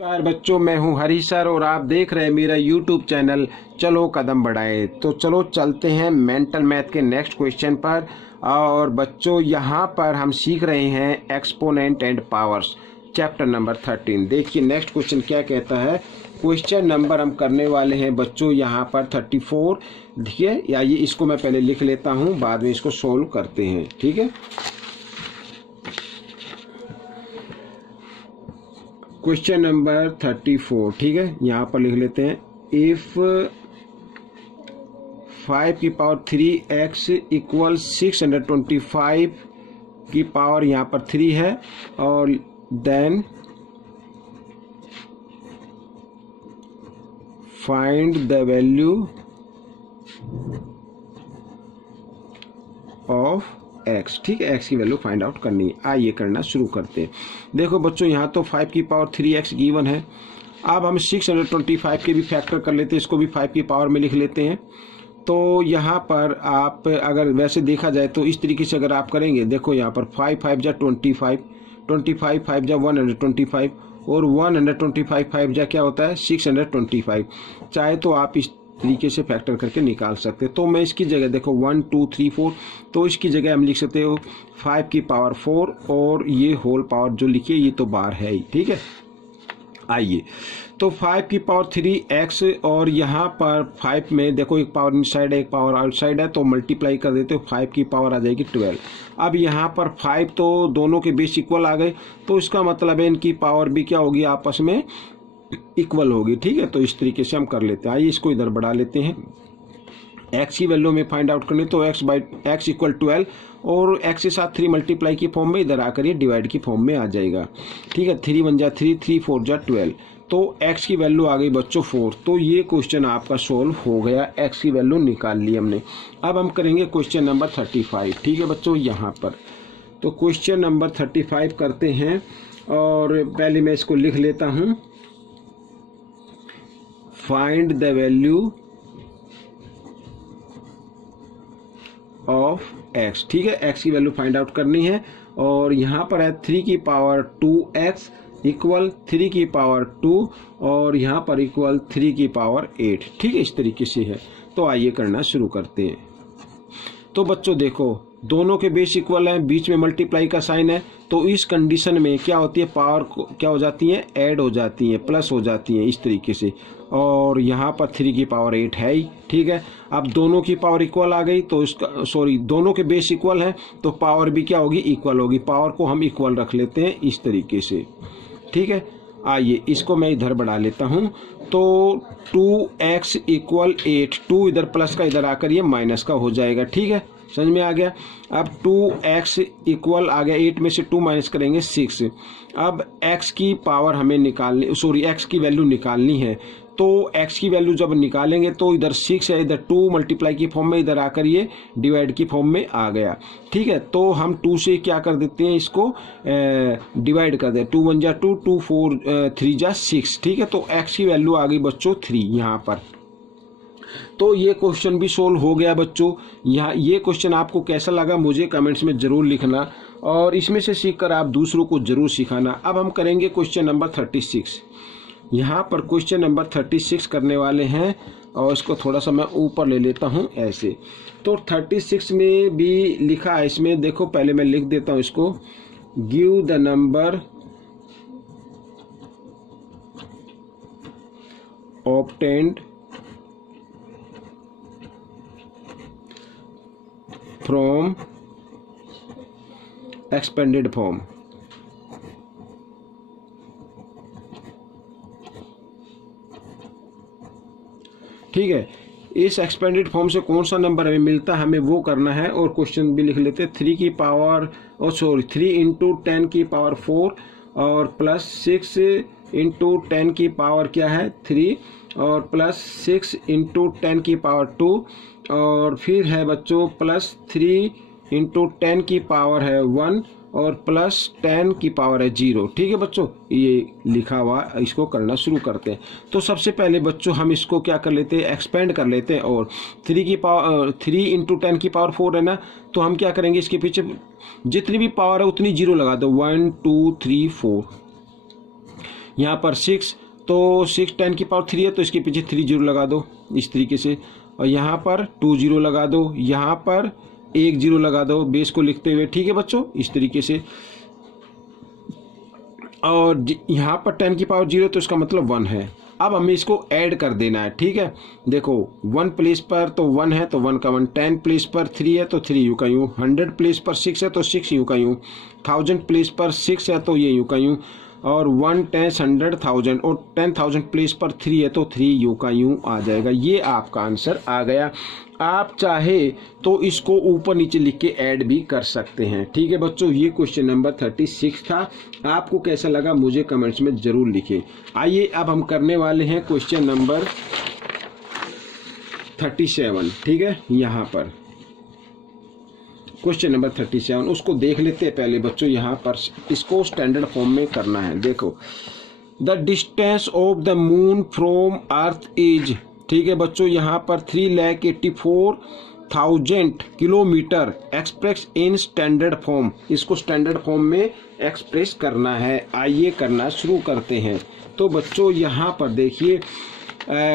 नमस्कार बच्चों, मैं हूं हरी सर और आप देख रहे हैं मेरा यूट्यूब चैनल चलो कदम बढ़ाए। तो चलो चलते हैं मेंटल मैथ के नेक्स्ट क्वेश्चन पर। और बच्चों यहां पर हम सीख रहे हैं exponent and powers, chapter number 13। देखिए नेक्स्ट क्वेश्चन क्या कहता है। क्वेश्चन नंबर हम करने वाले हैं बच्चों यहां पर 34। देखिए या ये इसको मैं पहले लिख लेता हूं, बाद में इसको सोल्व करते हैं, ठीक है। क्वेश्चन नंबर 34, ठीक है, यहाँ पर लिख लेते हैं। इफ 5 की पावर 3x इक्वल 625 की पावर यहाँ पर 3 है, और then find the value of x, ठीक है। x की वैल्यू फाइंड आउट करनी है। आइए करना शुरू करते हैं। देखो बच्चों यहाँ तो 5 की पावर 3x गिवन है। अब हम 625 के भी फैक्टर कर लेते हैं, इसको भी 5 की पावर में लिख लेते हैं। तो यहाँ पर आप अगर वैसे देखा जाए तो इस तरीके से अगर आप करेंगे, देखो यहाँ पर 5 5 जा 25, 25 5 जा 125, और 125 5 जा क्या होता है 625। चाहे तो आप इस तरीके से फैक्टर करके निकाल सकते हैं। तो मैं इसकी जगह देखो 1 2 3 4, तो इसकी जगह हम लिख सकते हो 5 की पावर 4, और ये होल पावर जो लिखिए ये तो बार है ही, ठीक है। आइए तो 5 की पावर 3x, और यहाँ पर 5 में देखो एक पावर इनसाइड है एक पावर आउटसाइड है, तो मल्टीप्लाई कर देते हो 5 की पावर आ जाएगी 12। अब यहाँ पर 5 तो दोनों के बेस इक्वल आ गए, तो इसका मतलब है इनकी पावर भी क्या होगी आपस में इक्वल होगी, ठीक है। तो इस तरीके से हम कर लेते हैं। आइए इसको इधर बढ़ा लेते हैं। x की वैल्यू में फाइंड आउट करनी, तो x इक्वल 12, और x के साथ 3 मल्टीप्लाई की फॉर्म में इधर आकर ये डिवाइड की फॉर्म में आ जाएगा, ठीक है। 3 1 जा 3, 3 4 जा 12, तो x की वैल्यू आ गई बच्चों 4। तो ये क्वेश्चन आपका सोल्व हो गया, x की वैल्यू निकाल ली हमने। अब हम करेंगे क्वेश्चन नंबर 35, ठीक है बच्चों। यहाँ पर तो क्वेश्चन नंबर 35 करते हैं, और पहले मैं इसको लिख लेता हूँ। Find the value of x, ठीक है। x की वैल्यू फाइंड आउट करनी है, और यहाँ पर है 3 की पावर 2x इक्वल 3 की पावर 2, और यहाँ पर इक्वल 3 की पावर 8, ठीक है। इस तरीके से है। तो आइए करना शुरू करते हैं। तो बच्चों देखो दोनों के बेस इक्वल हैं, बीच में मल्टीप्लाई का साइन है, तो इस कंडीशन में क्या होती है, पावर क्या हो जाती है, ऐड हो जाती है, प्लस हो जाती है इस तरीके से। और यहाँ पर 3 की पावर 8 है ही, ठीक है। अब दोनों की पावर इक्वल आ गई, तो इसका दोनों के बेस इक्वल हैं, तो पावर भी क्या होगी, इक्वल होगी। पावर को हम इक्वल रख लेते हैं इस तरीके से, ठीक है। आइए इसको मैं इधर बढ़ा लेता हूँ। तो 2x इक्वल 8, 2 इधर प्लस का इधर आकर ये माइनस का हो जाएगा, ठीक है। समझ में आ गया। अब 2x इक्वल आ गया, 8 में से 2 माइनस करेंगे 6। अब x की पावर हमें निकालनी, x की वैल्यू निकालनी है। तो x की वैल्यू जब निकालेंगे तो इधर 6 है, इधर 2 मल्टीप्लाई की फॉर्म में इधर आकर ये डिवाइड की फॉर्म में आ गया, ठीक है। तो हम 2 से क्या कर देते हैं, इसको डिवाइड कर दें। 2 1 जा 2, 2 4 3 जा 6, ठीक है। तो x की वैल्यू आ गई बच्चों 3 यहाँ पर। तो ये क्वेश्चन भी सोल्व हो गया बच्चों। यहाँ ये क्वेश्चन आपको कैसा लगा मुझे कमेंट्स में ज़रूर लिखना, और इसमें से सीखकर आप दूसरों को ज़रूर सिखाना। अब हम करेंगे क्वेश्चन नंबर 36। यहाँ पर क्वेश्चन नंबर 36 करने वाले हैं, और इसको थोड़ा सा मैं ऊपर ले लेता हूँ ऐसे। तो 36 में भी लिखा है, इसमें देखो पहले मैं लिख देता हूँ इसको। Give the number obtained from expanded form, ठीक है। इस एक्सपेंडेड फॉर्म से कौन सा नंबर हमें मिलता है, हमें वो करना है। और क्वेश्चन भी लिख लेते हैं। 3 की पावर 3 इंटू 10 की पावर 4, और प्लस 6 इंटू 10 की पावर क्या है 3, और प्लस 6 इंटू 10 की पावर 2, और फिर है बच्चों प्लस 3 इंटू 10 की पावर है 1, और प्लस 10 की पावर है 0, ठीक है बच्चों। ये लिखा हुआ, इसको करना शुरू करते हैं। तो सबसे पहले बच्चों हम इसको क्या कर लेते हैं, एक्सपेंड कर लेते हैं। और 3 इंटू 10 की पावर 4 है ना, तो हम क्या करेंगे, इसके पीछे जितनी भी पावर है उतनी 0 लगा दो। 1 2 3 4, यहाँ पर 6, तो 6 10 की पावर 3 है तो इसके पीछे 3 जीरो लगा दो इस तरीके से, और यहाँ पर 2 जीरो लगा दो, यहाँ पर 1 जीरो लगा दो बेस को लिखते हुए, ठीक है बच्चों, इस तरीके से। और यहाँ पर 10 की पावर 0 तो इसका मतलब 1 है। अब हमें इसको ऐड कर देना है, ठीक है। देखो 1 प्लेस पर तो 1 है तो 1 का 1, 10 प्लेस पर 3 है तो 3 यूँ का यूँ, 100 प्लेस पर 6 है तो 6 यूँ का यूँ, 1000 प्लेस पर 6 है तो ये यूँ का यूँ, और 1 10 100 1000 और 10,000 प्लेस पर 3 है तो 3 यूँ का यूँ आ जाएगा। ये आपका आंसर आ गया। आप चाहे तो इसको ऊपर नीचे लिख के ऐड भी कर सकते हैं, ठीक है बच्चों। ये क्वेश्चन नंबर 36 था। आपको कैसा लगा मुझे कमेंट्स में ज़रूर लिखें। आइए अब हम करने वाले हैं क्वेश्चन नंबर 37, ठीक है। यहाँ पर क्वेश्चन नंबर 37 उसको देख लेते हैं पहले बच्चों। यहाँ पर इसको स्टैंडर्ड फॉर्म में करना है। देखो the distance of the moon from earth is, ठीक है बच्चों, यहाँ पर 3,84,000 kilometre express in standard form. इसको स्टैंडर्ड फॉर्म में एक्सप्रेस करना है। आइए करना शुरू करते हैं। तो बच्चों यहाँ पर देखिए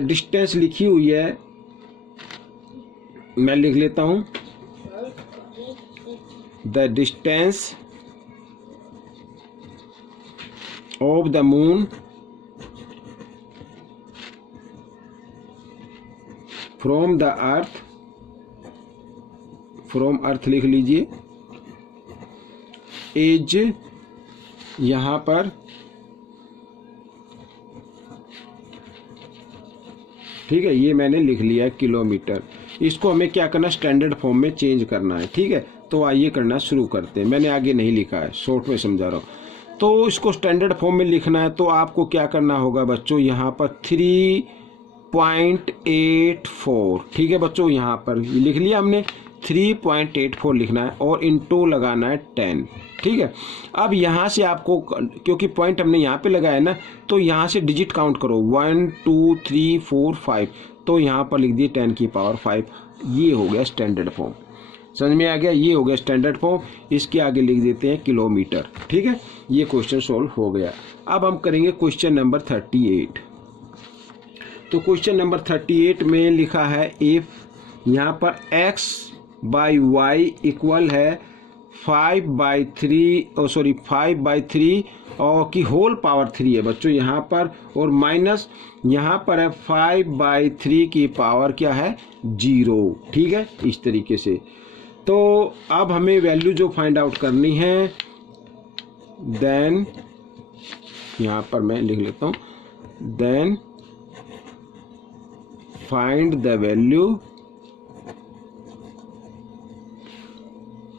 डिस्टेंस लिखी हुई है, मैं लिख लेता हूँ। The distance of the moon from the earth, from earth लिख लीजिए, इज, यहाँ पर ठीक है, ये मैंने लिख लिया है किलोमीटर। इसको हमें क्या करना है, स्टैंडर्ड फॉर्म में चेंज करना है, ठीक है। तो आइए करना शुरू करते हैं। मैंने आगे नहीं लिखा है, शॉर्ट में समझा रहा हूँ। तो इसको स्टैंडर्ड फॉर्म में लिखना है तो आपको क्या करना होगा बच्चों, यहाँ पर 3.84, ठीक है बच्चों, यहाँ पर लिख लिया हमने 3.84 लिखना है और इनटू लगाना है 10, ठीक है। अब यहाँ से आपको, क्योंकि पॉइंट हमने यहाँ पे लगाया है ना, तो यहाँ से डिजिट काउंट करो 1 2 3 4 5, तो यहाँ पर लिख दिए 10 की पावर 5। ये हो गया स्टैंडर्ड फॉर्म, समझ में आ गया। ये हो गया स्टैंडर्ड फॉर्म। इसके आगे लिख देते हैं किलोमीटर, ठीक है। ये क्वेश्चन सॉल्व हो गया। अब हम करेंगे क्वेश्चन नंबर 38। तो क्वेश्चन नंबर 38 में लिखा है इफ, यहाँ पर x बाई वाई इक्वल है 5/3 और की होल पावर 3 है बच्चों यहाँ पर, और माइनस यहाँ पर है 5/3 की पावर क्या है 0, ठीक है, इस तरीके से। तो अब हमें वैल्यू जो फाइंड आउट करनी है, देन यहाँ पर मैं लिख लेता हूँ, then find the value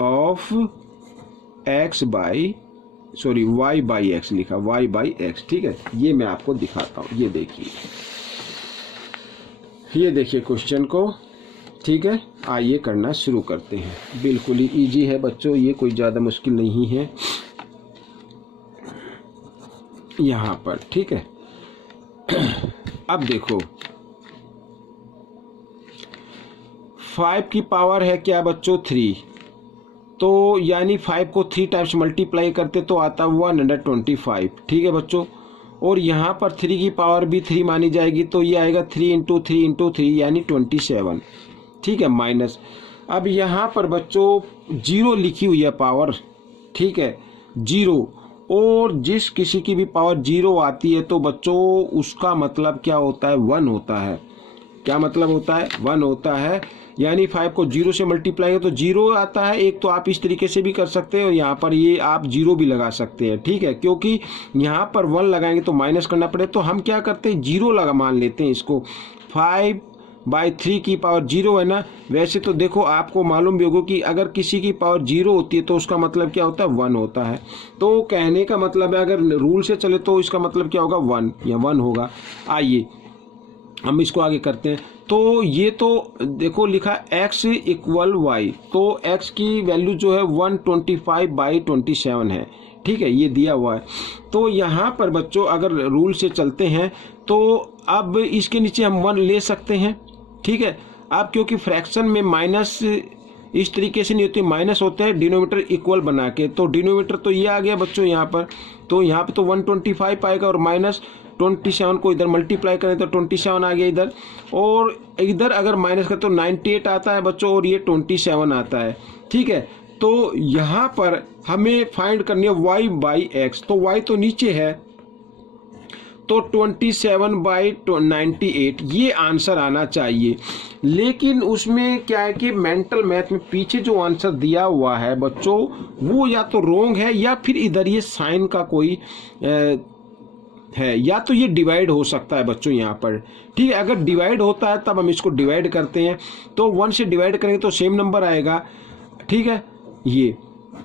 of y by x लिखा, y बाई एक्स, ठीक है। ये मैं आपको दिखाता हूँ, ये देखिए, ये देखिए क्वेश्चन को, ठीक है। आइए करना शुरू करते हैं। बिल्कुल ही इजी है बच्चों, ये कोई ज़्यादा मुश्किल नहीं है यहाँ पर, ठीक है। अब देखो 5 की पावर है क्या बच्चों 3, तो यानी 5 को 3 टाइम्स मल्टीप्लाई करते तो आता 125, ठीक है बच्चों। और यहाँ पर 3 की पावर भी 3 मानी जाएगी, तो ये आएगा 3 × 3 × 3 यानी 27, ठीक है, माइनस। अब यहाँ पर बच्चों 0 लिखी हुई है पावर, ठीक है, 0, और जिस किसी की भी पावर 0 आती है तो बच्चों उसका मतलब क्या होता है, 1 होता है। क्या मतलब होता है, 1 होता है। यानी 5 को 0 से मल्टीप्लाई तो 0 आता है एक, तो आप इस तरीके से भी कर सकते हैं, और यहाँ पर ये आप 0 भी लगा सकते हैं, ठीक है। क्योंकि यहाँ पर 1 लगाएंगे तो माइनस करना पड़े, तो हम क्या करते हैं 0 लगा मान लेते हैं इसको। 5/3 की पावर 0 है ना। वैसे तो देखो आपको मालूम भी होगा कि अगर किसी की पावर 0 होती है तो उसका मतलब क्या होता है, 1 होता है। तो कहने का मतलब है अगर रूल से चले तो इसका मतलब क्या होगा, 1 या 1 होगा। आइए हम इसको आगे करते हैं। तो ये तो देखो लिखा x इक्वल y, तो x की वैल्यू जो है 125/27 है, ठीक है, ये दिया हुआ है। तो यहाँ पर बच्चों अगर रूल से चलते हैं तो अब इसके नीचे हम 1 ले सकते हैं, ठीक है। अब क्योंकि फ्रैक्शन में माइनस इस तरीके से नहीं होती, माइनस होते हैं डिनोमीटर इक्वल बना के। तो डिनोमीटर तो ये आ गया बच्चों यहाँ पर, तो यहाँ पे तो 125 आएगा और माइनस 27 को इधर मल्टीप्लाई करें तो 27 आ गया इधर, और इधर अगर माइनस करें तो 98 आता है बच्चों, और ये 27 आता है। ठीक है, तो यहाँ पर हमें फाइंड करनी है y बाई एक्स। तो y तो नीचे है, तो 27/98 ये आंसर आना चाहिए। लेकिन उसमें क्या है कि मेंटल मैथ में पीछे जो आंसर दिया हुआ है बच्चों वो या तो रॉन्ग है या फिर इधर ये साइन का कोई है, या तो ये डिवाइड हो सकता है बच्चों यहाँ पर। ठीक है, अगर डिवाइड होता है तब हम इसको डिवाइड करते हैं, तो 1 से डिवाइड करेंगे तो सेम नंबर आएगा। ठीक है, ये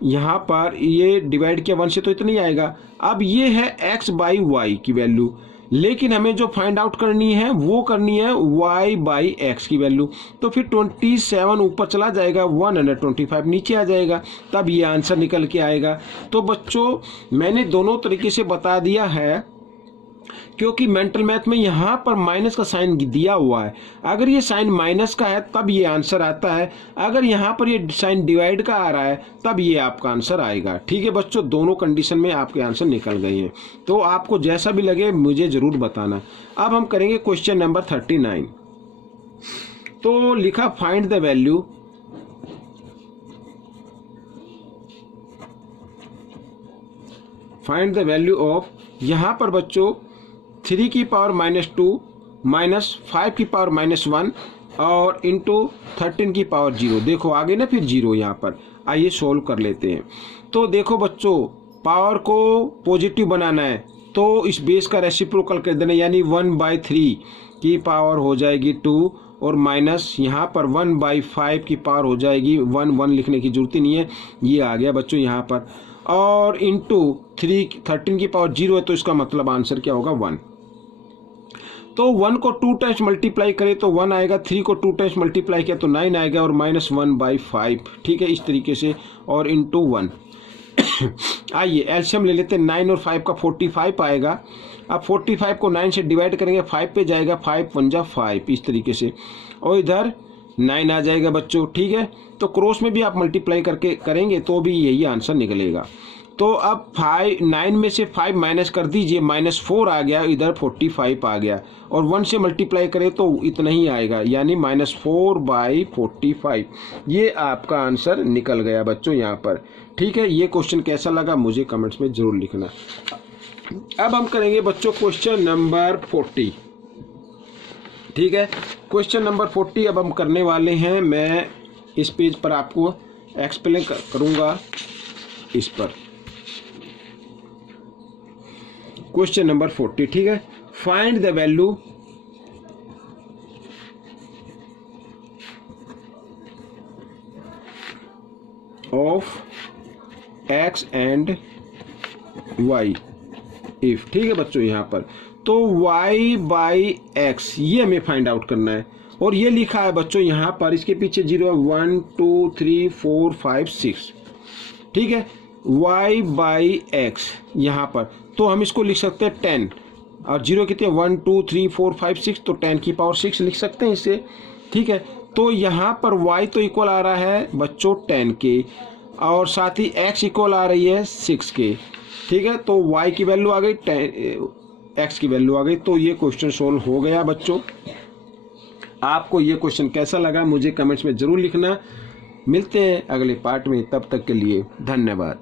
यहाँ पर ये डिवाइड किया 1 से तो इतना ही आएगा। अब ये है x बाई वाई की वैल्यू, लेकिन हमें जो फाइंड आउट करनी है वो करनी है y बाई एक्स की वैल्यू। तो फिर 27 ऊपर चला जाएगा, 125 नीचे आ जाएगा, तब ये आंसर निकल के आएगा। तो बच्चों मैंने दोनों तरीके से बता दिया है, क्योंकि मेंटल मैथ में यहाँ पर माइनस का साइन दिया हुआ है। अगर ये साइन माइनस का है तब ये आंसर आता है, अगर यहाँ पर ये साइन डिवाइड का आ रहा है तब ये आपका आंसर आएगा। ठीक है बच्चों, दोनों कंडीशन में आपके आंसर निकल गए हैं। तो आपको जैसा भी लगे मुझे ज़रूर बताना। अब हम करेंगे क्वेश्चन नंबर 39। तो लिखा फाइंड द वैल्यू ऑफ, यहाँ पर बच्चों 3 की पावर -2 माइनस 5 की पावर -1 और इंटू 13 की पावर 0। देखो आगे ना फिर 0 यहाँ पर। आइए सोल्व कर लेते हैं। तो देखो बच्चों पावर को पॉजिटिव बनाना है तो इस बेस का रेसिप्रोकल कर देना, यानी 1/3 की पावर हो जाएगी 2 और माइनस यहाँ पर 1/5 की पावर हो जाएगी 1 लिखने की जरूरत ही नहीं है, ये आ गया बच्चों यहाँ पर, और इंटू 13 की पावर 0 है तो इसका मतलब आंसर क्या होगा 1। तो 1 को 2 टाइम्स मल्टीप्लाई करें तो 1 आएगा, 3 को 2 टाइम्स मल्टीप्लाई किया तो 9 आएगा और -1/5। ठीक है, इस तरीके से, और इंटू 1। आइए एलसीएम ले लेते हैं, 9 और 5 का 45 आएगा। अब 45 को 9 से डिवाइड करेंगे 5 पे जाएगा, 5 × 5 इस तरीके से, और इधर 9 आ जाएगा बच्चों। ठीक है, तो क्रॉस में भी आप मल्टीप्लाई करके करेंगे तो भी यही आंसर निकलेगा। तो अब 9 में से 5 माइनस कर दीजिए, -4 आ गया, इधर 45 आ गया, और 1 से मल्टीप्लाई करें तो इतना ही आएगा, यानी -4/45। ये आपका आंसर निकल गया बच्चों यहाँ पर। ठीक है, ये क्वेश्चन कैसा लगा मुझे कमेंट्स में ज़रूर लिखना। अब हम करेंगे बच्चों क्वेश्चन नंबर 40। ठीक है, क्वेश्चन नंबर 40 अब हम करने वाले हैं। मैं इस पेज पर आपको एक्सप्लेन करूँगा इस पर। क्वेश्चन नंबर 40, ठीक है, find the value of x and y if. ठीक है बच्चों, यहाँ पर तो y बाई एक्स ये हमें फाइंड आउट करना है, और ये लिखा है बच्चों यहाँ पर, इसके पीछे 0 1 2 3 4 5 6। ठीक है, y बाई एक्स यहाँ पर, तो हम इसको लिख सकते हैं 10, और 0 कितने 1 2 3 4 5 6, तो 10 की पावर 6 लिख सकते हैं इसे। ठीक है, तो यहाँ पर y तो इक्वल आ रहा है बच्चों 10 के, और साथ ही x इक्वल आ रही है 6 के। ठीक है, तो y की वैल्यू आ गई, x की वैल्यू आ गई। तो ये क्वेश्चन सोल्व हो गया बच्चों। आपको ये क्वेश्चन कैसा लगा मुझे कमेंट्स में ज़रूर लिखना। मिलते हैं अगले पार्ट में, तब तक के लिए धन्यवाद।